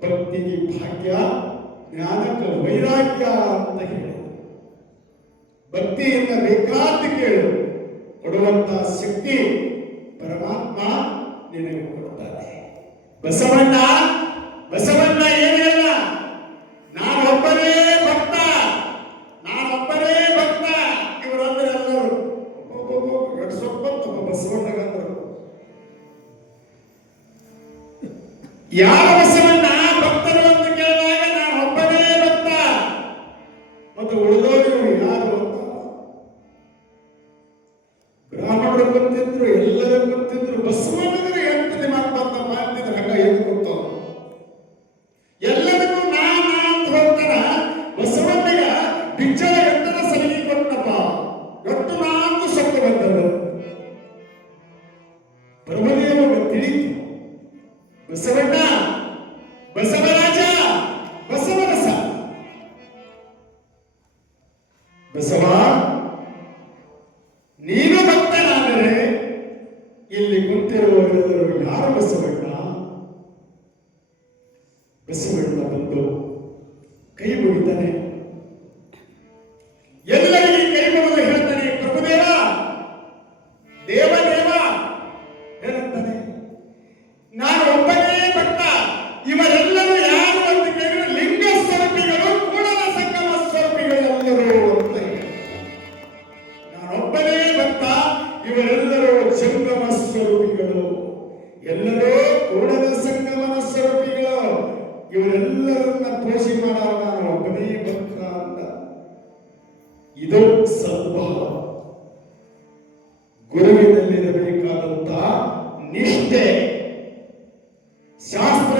ಭಕ್ತಿ ಭಾಗ್ಯ, ಜ್ಞಾನಕ್ಕೆ ವೈರಾಗ್ಯ ಅಂತ ಹೇಳಿ. ಭಕ್ತಿಯಿಂದ ಬೇಕಾದ ಕೇಳು. ಕೊಡುವಂತ ಶಕ್ತಿ ಪರಮಾತ್ಮ ನಿನಗೆ ಕೊಡುತ್ತಾನೆ ಬಸವಣ್ಣ ಬಸವಣ್ಣ ಏನಿಲ್ಲ ನಾನೊಬ್ಬನೇ ಭಕ್ತ. ನಾನೊಬ್ಬನೇ ಭಕ್ತ. ಇವರಂದ್ರೆ ಎಲ್ಲರೂ ಒಬ್ಬೊಬ್ಬ ಬಸವಣ್ಣಗಂದರು. ಯಾವ ಬಸವ Does somebody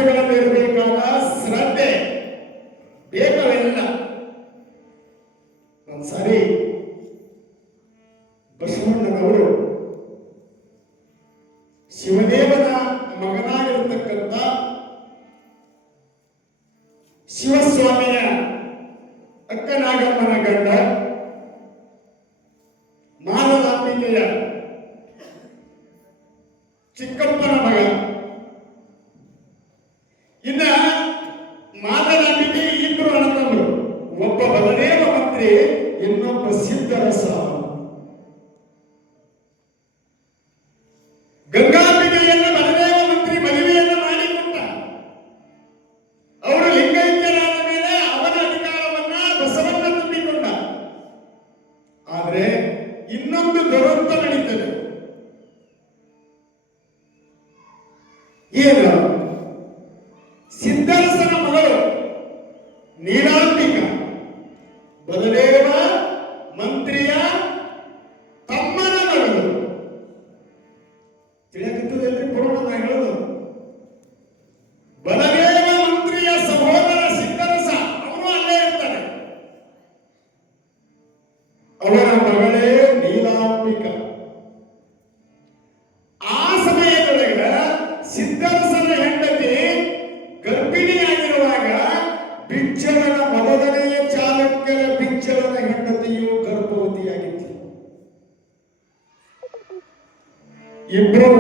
కోరికలు నెరవేరుతాక శ్రద్ధ ಇನ್ನ ಮಾತನಾಡಿದ್ದೆ ಇಬ್ಬರು ಅಣ್ಣತಮ್ಮರು, ಒಬ್ಬ ಬಲದೇವ ಮಂತ್ರಿ, ಇನ್ನೊಬ್ಬ ಸಿದ್ಧರ ಸಾವ ಗಂಗಾಂಬಿಕೆಯನ್ನು ಬಲದೇವ ಮಂತ್ರಿ ಮದುವೆಯನ್ನು ಮಾಡಿಕೊಟ್ಟ ಅವರು ಲಿಂಗೈಕ್ಯರಾದ ಮೇಲೆ ಅವನ ಅಧಿಕಾರವನ್ನ ಬಸವಣ್ಣ ತುಂಬಿಕೊಂಡ. ಆದರೆ ಇನ್ನೊಂದು ದುರಂತ ನಡೀತದೆ. ಏನು improve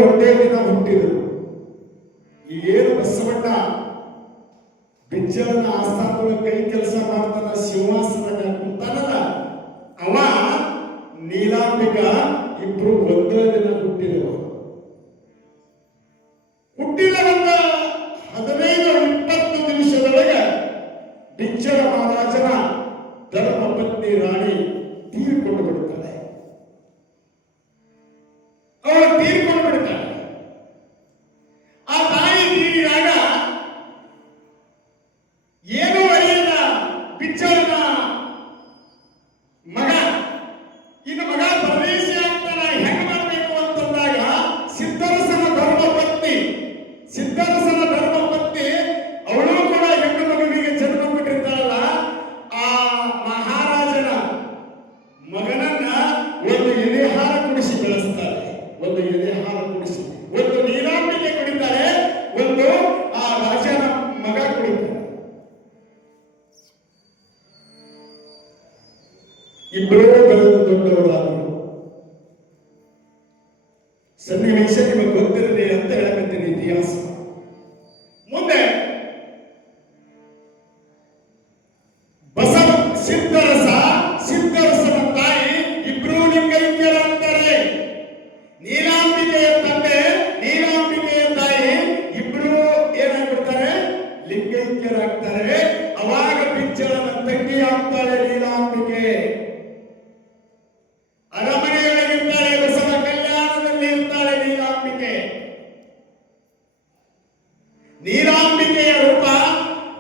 ನೀಲಾಂಬಿಕೆಯ ರೂಪ,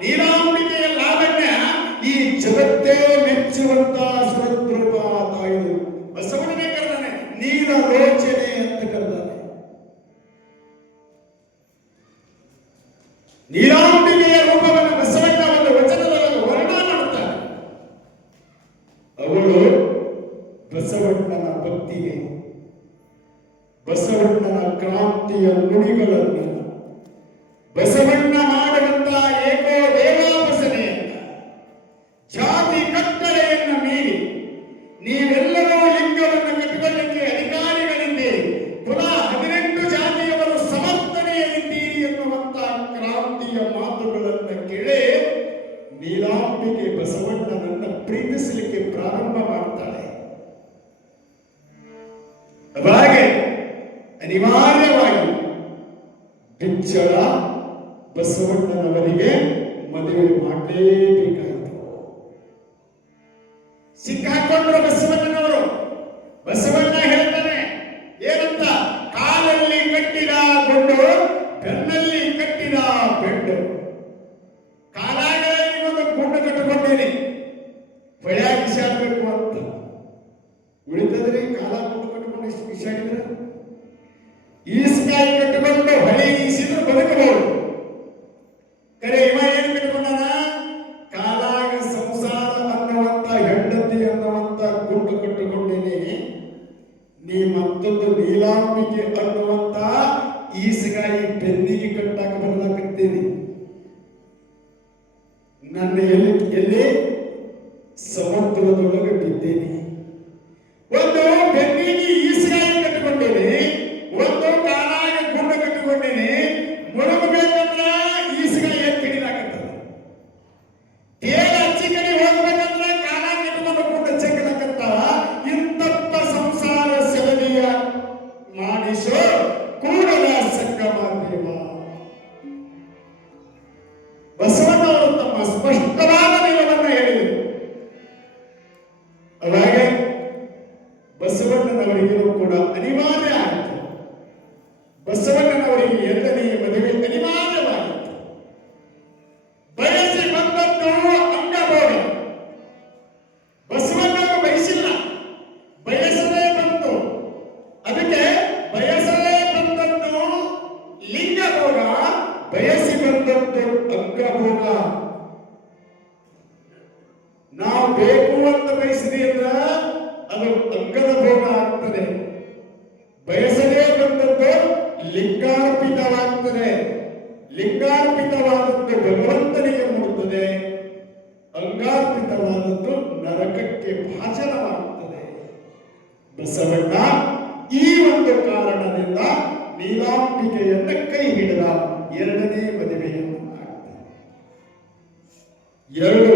ನೀಲಾಂಬಿಕೆಯ ಲಾವಣ್ಯ ಈ ಜಗತ್ತೇ ಮೆಚ್ಚುವಂತ ಸ್ವರೂಪ ತಾಯಿ ಬಸವಣ್ಣನೇ ಕರೆದಾನೆ ನೀಲಲೋಚನೆ ಅಂತ ಕರೆದಾನೆ. ನೀಲಾಂಬಿಕೆಯ ರೂಪವನ್ನು ಬಸವಣ್ಣ ಒಂದು ವಚನದಲ್ಲಿ ವರ್ಣ ಮಾಡುತ್ತಾನೆ. ಅವಳು ಬಸವಣ್ಣನ ಭಕ್ತಿಗೆ, ಬಸವಣ್ಣನ ಕ್ರಾಂತಿಯ ನುಡಿಗಳನ್ನು ಬಸವಣ್ಣ ಮಾಡುವಂತ ಏಕೋ ದೇವಾಪಸನೆಯನ್ನ ಜಾತಿ ಕಟ್ಟಳೆಯನ್ನು ಮೀರಿ ನೀವೆಲ್ಲರೂ ಲಿಂಗವನ್ನು ಕಟ್ಟಿಕೊಳ್ಳಲಿಕ್ಕೆ ಅಧಿಕಾರಿಗಳಿದ್ದೀರಿ ಪುನಃ ಹದಿನೆಂಟು ಜಾತಿಯವರು ಸಮರ್ಥನೆಯಲ್ಲಿದ್ದೀರಿ ಎನ್ನುವಂತ ಕ್ರಾಂತಿಯ ಮಾತುಗಳನ್ನು ಕೇಳಿ ನೀಲಾಂಬಿಕೆ ಬಸವಣ್ಣನನ್ನ ಪ್ರೀತಿಸಲಿಕ್ಕೆ ಪ್ರಾರಂಭ ಮಾಡ್ತಾಳೆ. ಹಾಗೆ ಅನಿವಾರ್ಯವಾಗಿ ಬಿಚ್ಚಳ ಬಸವಣ್ಣನವರಿಗೆ ಮದುವೆ ಮಾಡಲೇಬೇಕಾಯಿತು. ಸಿಕ್ಕಾಕೊಂಡ್ರು ಬಸವಣ್ಣನವರು. ಬಸವಣ್ಣ ಹೇಳ್ತಾನೆ, ಏನಂತ? ಕಾಲಲ್ಲಿ ಕಟ್ಟಿದ ಗೊಂಡು, ಕಣ್ಣಲ್ಲಿ ಕಟ್ಟಿದ ಬೆಂಡು ಕಾಲಾಗಲಲ್ಲಿ ಒಂದು ಗುಂಡು ಕಟ್ಟಿಕೊಂಡೇನೆ ವಿಷ ಆಗಬೇಕು ಅಂತ. ಉಳಿತದ್ರೆ ಕಾಲ ಗುಂಡು ಕಟ್ಟಿಕೊಂಡು ಇಷ್ಟು ಬಿಸಾಡಿದ್ರೆ ಈಸ್ಕಾಯಿ ಕಟ್ಟಿಕೊಂಡು ಹೊಳೆ ಈಸಿದ್ರೆ ಬದುಕಬಹುದು. ಬಸವಣ್ಣನವರಿಗೆ ಎರಡನೆಯ ಲಿಂಗಾರ್ಪಿತವಾಗ್ತದೆ. ಲಿಂಗಾರ್ಪಿತವಾದದ್ದು ಭಗವಂತನಿಗೆ ಮೂಡುತ್ತದೆ. ಅಂಗಾರ್ಪಿತವಾದದ್ದು ನರಕಕ್ಕೆ ಭಾಜನವಾಗುತ್ತದೆ ಬಸವಣ್ಣ ಈ ಒಂದು ಕಾರಣದಿಂದ ನೀಲಾಂಬಿಕೆಯನ್ನ ಕೈ ಹಿಡಿದ ಎರಡನೇ ಮದುವೆಯನ್ನು ಎರಡು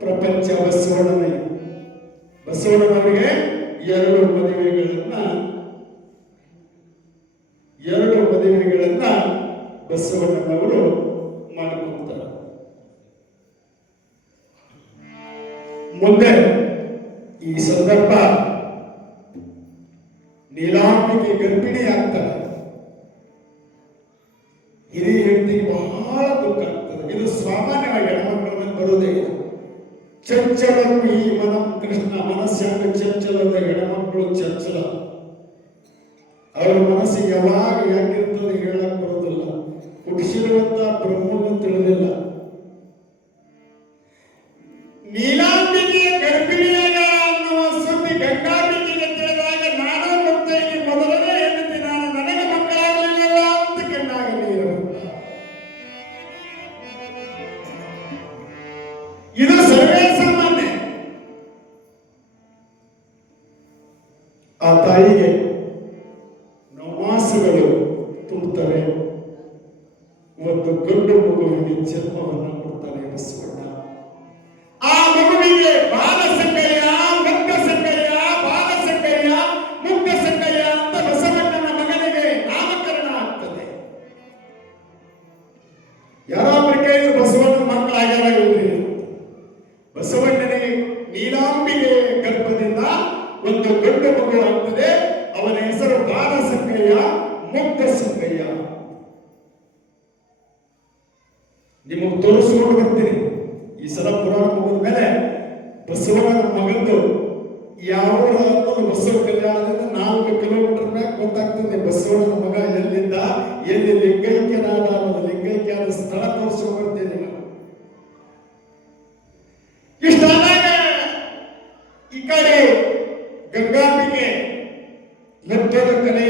ಪ್ರಪಂಚ ಬಸವಣ್ಣನ. ಬಸವಣ್ಣನವರಿಗೆ ಎರಡು ಮದುವೆಗಳನ್ನ ಎರಡು ಮದುವೆಗಳನ್ನ ಬಸವಣ್ಣನವರು ಮಾಡ್ಕೊತಾರೆ. ಮುಂದೆ ಈ ಸಂದರ್ಭ ನೀಲಾಂಬಿಕೆ ಗರ್ಭಿಣಿ ಆಗ್ತಾರೆ ಹಿರಿಯ ಹೆಂಡತಿಗೆ ಬಹಳ ದುಃಖ ಆಗ್ತದೆ ಇದು ಸಾಮಾನ್ಯವಾಗಿ ಹೆಣ್ಮಕ್ಳ ಮೇಲೆ ಬರುವುದೇ ಚಂಚಲರು ಈ ಮನ, ಕೃಷ್ಣ ಮನಸ್ಸಾಗ ಚಂಚಲದ ಹೆಣ್ಮಕ್ಳು ಚಂಚಲ. ಅವ್ರ ಮನಸ್ಸಿಗೆ ಯಾವಾಗ ಹೆಂಗಿರ್ತದೆ ಹೇಳಕ್ ಬರೋದಿಲ್ಲ ಹುಟ್ಟಿಸಿರುವಂತ ಬ್ರಹ್ಮನು ತಿಳಿದಿಲ್ಲ ನೀಲಾಂಬಿಕೆಯ ಗರ್ಭಿಣಿಯಾಗ ಅನ್ನುವ ಸುದ್ದಿ ಗಂಗಾಂಬಿಕೆಗೆ ತಿಳಿದಾಗ ನಾನು ಮತ್ತೆ ಮೊದಲನೇ ಹೆಂಡತಿ ನಾನು ನನಗೆ ಮಕ್ಕಳಾಗಲಿಲ್ಲ ಅಂತ ನೀರು ಇದು ಸರ್ವೇ ಸಾಮಾನ್ಯ. ಆ ತಾಯಿಗೆ ನೆನಪಿಸೋಣ ಆ ಮಗುವಿಗೆ ಬಾಲ ಸಂಗಯ್ಯ ಮುಗ್ಧ ಸಂಗಯ್ಯ ಬಾಲ ಅಂತ ಬಸವಣ್ಣನ ಮಗನಿಗೆ ನಾಮಕರಣ ಆಗ್ತದೆ. ಯಾರೊಬ್ಬರು ಕೇಳಿದ್ರು ಬಸವಣ್ಣನ ಮಕ್ಕಳಾಗ್ಯಾರ ಇವ್ರಿ ಬಸವಣ್ಣನಿಗೆ ನೀಲಾಂಬಿಗೆ ಗರ್ಭದಿಂದ ಒಂದು ದೊಡ್ಡ ಮಗು ಆಗ್ತದೆ. ಅವನ ಹೆಸರು ಬಾಲ ಸಂಗಯ್ಯ ತಗೊಂಡು ಬರ್ತೀನಿ ಈ ಸಲ ಪುರಾಣ ಮುಗಿದ ಮೇಲೆ ಬಸವನ ಮಗಂದು ಯಾವ ಬಸವ ಕಲ್ಯಾಣದಿಂದ ನಾಲ್ಕು ಕಿಲೋಮೀಟರ್ ಮ್ಯಾಕ್ ಗೊತ್ತಾಗ್ತದೆ ಬಸವನ ಮಗ ಎಲ್ಲಿಂದ ಎಲ್ಲಿ ಲಿಂಗೈಕ್ಯನಾದ ಅನ್ನೋದು ಲಿಂಗೈಕ್ಯಾದ ಸ್ಥಳ ತೋರಿಸ್ಕೊಂಡು ಬರ್ತೇನೆ ನಾನು. ಈ ಕಡೆ ಗಂಗಾಂಬಿಕೆ ಲಭ್ಯದ ಕಲೆಯ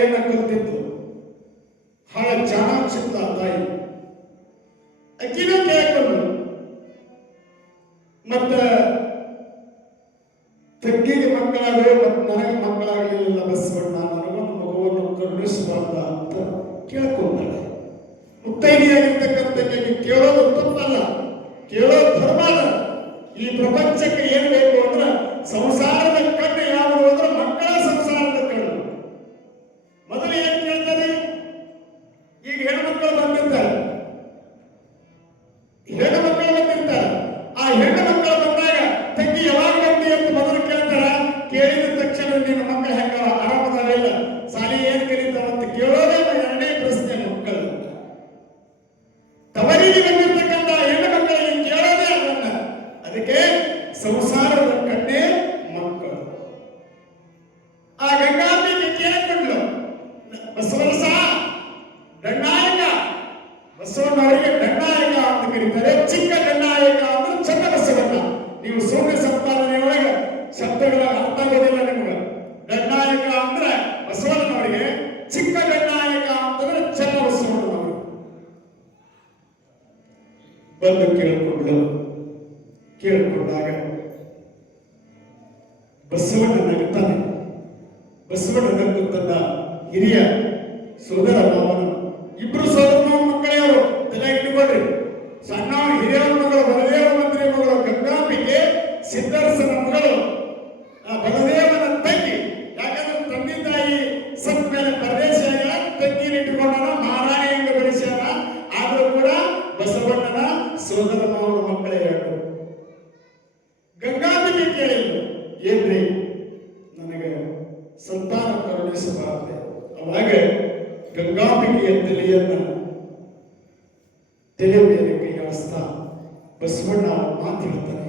ಬಸವಣ್ಣನ ಗೊತ್ತಲ್ಲ ಬಸವಣ್ಣನ ಗೊತ್ತಲ್ಲ ಹಿರಿಯ ಸೋದರ ಮಾವನ ತಿಳಿಯನ್ ತಿಳಿಯನ್ನ ತಿಳಿಯಬೇಕೆ ಈ ಅವಸ್ಥೆ ಬಸವಣ್ಣ ಮಾತು ಹೇಳ್ತಾರೆ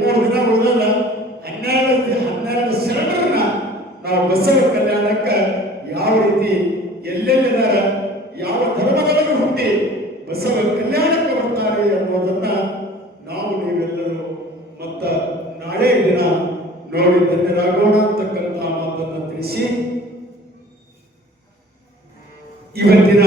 ಹದಿಮೂರು ದಿನ ಉಳಿದಲ್ಲ ಹನ್ನೆರಡು ಹನ್ನೆರಡು ಶರಣರನ್ನ ನಾವು ಬಸವ ಕಲ್ಯಾಣಕ್ಕ ಯಾವ ರೀತಿ ಎಲ್ಲೆಲ್ಲಿದಾರ ಯಾವ ಧರ್ಮದವರು ಹುಟ್ಟಿ ಬಸವ ಕಲ್ಯಾಣಕ್ಕೆ ಬರ್ತಾರೆ ಅನ್ನೋದನ್ನ ನಾವು ನೀವೆಲ್ಲರೂ ಮತ್ತ ನಾಳೆ ದಿನ ನೋಡಿ ಧನ್ಯರಾಗೋಣ ಅಂತಕ್ಕಂಥ ಮಾತನ್ನ ತಿಳಿಸಿ ಇವತ್ತಿನ